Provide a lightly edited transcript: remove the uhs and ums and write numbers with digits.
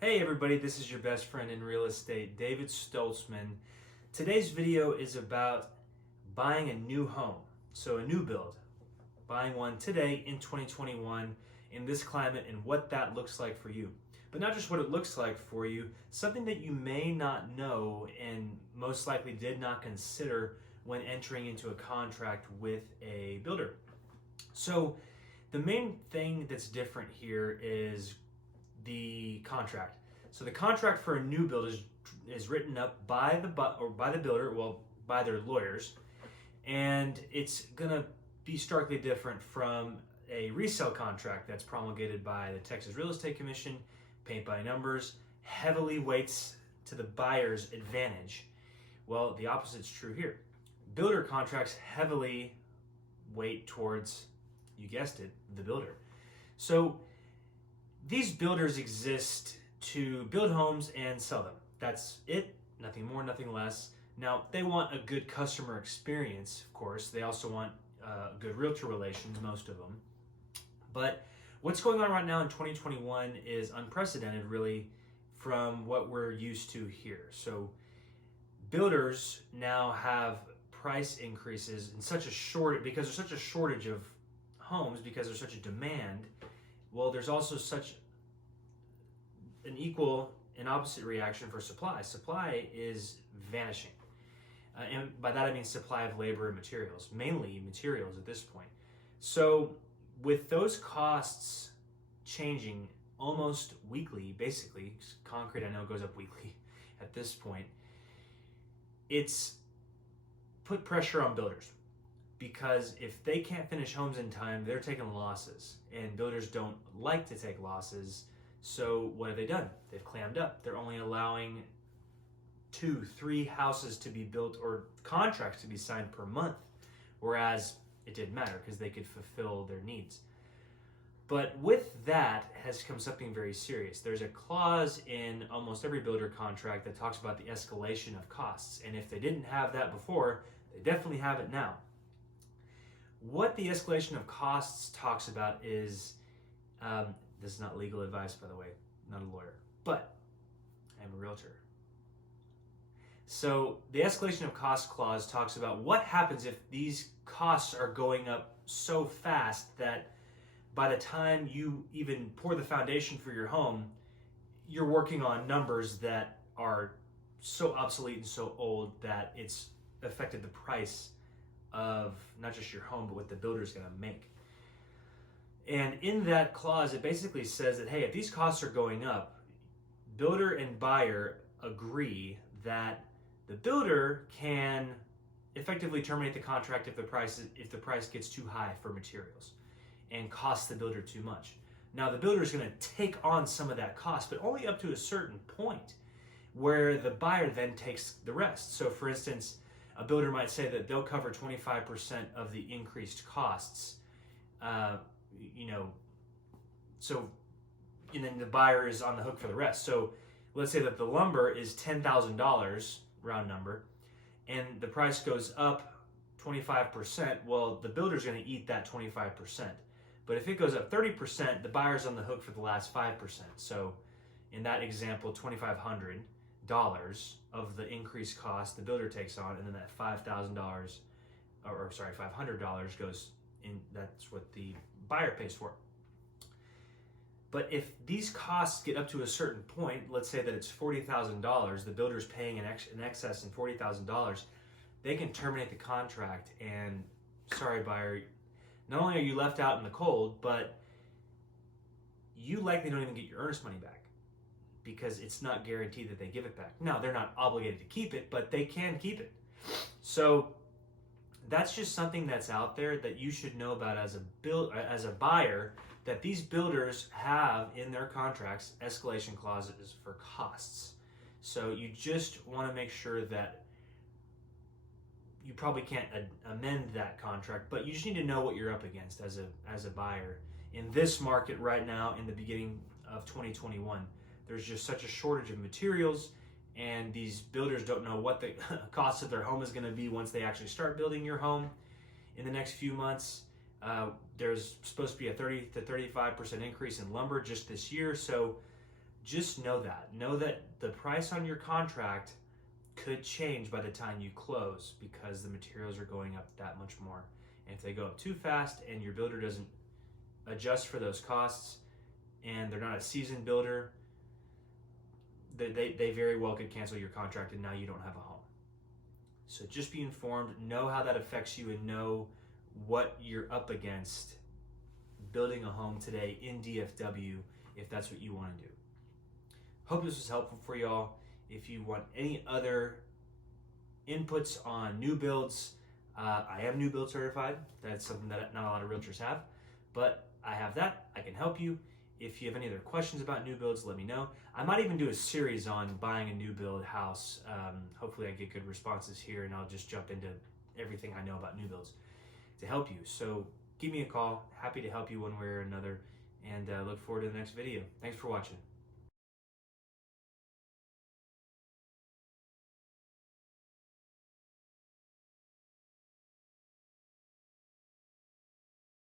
Hey everybody, this is your best friend in real estate, David Stoltzman. Today's video is about buying a new home, so a new build. Buying one today in 2021 in this climate and what that looks like for you. But not just what it looks like for you, something that you may not know and most likely did not consider when entering into a contract with a builder. So the main thing that's different here is the contract. So the contract for a new build is written up by the builder, well, by their lawyers, and it's gonna be starkly different from a resale contract that's promulgated by the Texas Real Estate Commission, paint by numbers, heavily weights to the buyer's advantage. Well, the opposite's true here. Builder contracts heavily weight towards, you guessed it, the builder. So these builders exist to build homes and sell them. That's it, nothing more, nothing less. Now, they want a good customer experience, of course. They also want good realtor relations, most of them. But what's going on right now in 2021 is unprecedented, really, from what we're used to here. So builders now have price increases in such a shortage, because there's such a shortage of homes, because there's such a demand. Well, there's also such an equal and opposite reaction for supply. Supply is vanishing. And by that I mean supply of labor and materials, mainly materials at this point. So with those costs changing almost weekly, basically, concrete I know goes up weekly at this point, it's put pressure on builders. Because if they can't finish homes in time, they're taking losses. And builders don't like to take losses. So what have they done? They've clammed up. They're only allowing 2-3 houses to be built or contracts to be signed per month. Whereas it didn't matter because they could fulfill their needs. But with that has come something very serious. There's a clause in almost every builder contract that talks about the escalation of costs. And if they didn't have that before, they definitely have it now. What the escalation of costs talks about is, this is not legal advice, by the way, not a lawyer, but I'm a realtor. So the escalation of cost clause talks about what happens if these costs are going up so fast that by the time you even pour the foundation for your home, you're working on numbers that are so obsolete and so old that it's affected the price of not just your home, but what the builder's gonna make. And in that clause, it basically says that, hey, if these costs are going up, builder and buyer agree that the builder can effectively terminate the contract if the price gets too high for materials and costs the builder too much. Now, the builder is gonna take on some of that cost, but only up to a certain point where the buyer then takes the rest. So for instance, a builder might say that they'll cover 25% of the increased costs, and then the buyer is on the hook for the rest. So let's say that the lumber is $10,000, round number, and the price goes up 25%, well, the builder's gonna eat that 25%. But if it goes up 30%, the buyer's on the hook for the last 5%. So in that example, $2,500 of the increased cost the builder takes on, and then that $500 goes in, that's what the buyer pays for. But if these costs get up to a certain point, let's say that it's $40,000, the builder's paying in excess in $40,000, they can terminate the contract, and sorry buyer, not only are you left out in the cold, but you likely don't even get your earnest money back, because it's not guaranteed that they give it back. Now, they're not obligated to keep it, but they can keep it. So that's just something that's out there that you should know about as a buyer, that these builders have in their contracts escalation clauses for costs. So you just want to make sure that you probably can't amend that contract, but you just need to know what you're up against as a buyer in this market right now in the beginning of 2021. There's just such a shortage of materials, and these builders don't know what the cost of their home is going to be once they actually start building your home in the next few months. There's supposed to be a 30 to 35% increase in lumber just this year, so just know that the price on your contract could change by the time you close because the materials are going up that much more. And if they go up too fast and your builder doesn't adjust for those costs and they're not a seasoned builder, they very well could cancel your contract and now you don't have a home. So just be informed, know how that affects you, and know what you're up against building a home today in DFW if that's what you want to do. Hope this was helpful for y'all. If you want any other inputs on new builds, I am new build certified. That's something that not a lot of realtors have, but I have that. I can help you. If you have any other questions about new builds, let me know. I might even do a series on buying a new build house. Hopefully I get good responses here, and I'll just jump into everything I know about new builds to help you. So give me a call. Happy to help you one way or another, and look forward to the next video. Thanks for watching.